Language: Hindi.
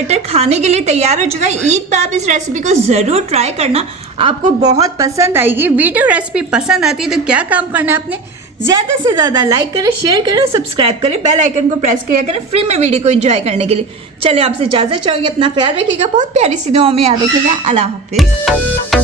कटर खाने के लिए तैयार हो चुका है। ईद पे आप इस रेसिपी को ज़रूर ट्राई करना, आपको बहुत पसंद आएगी। वीडियो रेसिपी पसंद आती है तो क्या काम करना है आपने, ज़्यादा से ज़्यादा लाइक करें, शेयर करें, सब्सक्राइब करें, बेल आइकन को प्रेस किया करें फ्री में वीडियो को एंजॉय करने के लिए। चलिए आपसे इजाज़त चाहूँगी, अपना ख्याल रखिएगा, बहुत प्यारी सी दुआओं में याद रखिएगा। अल्लाह हाफिज़।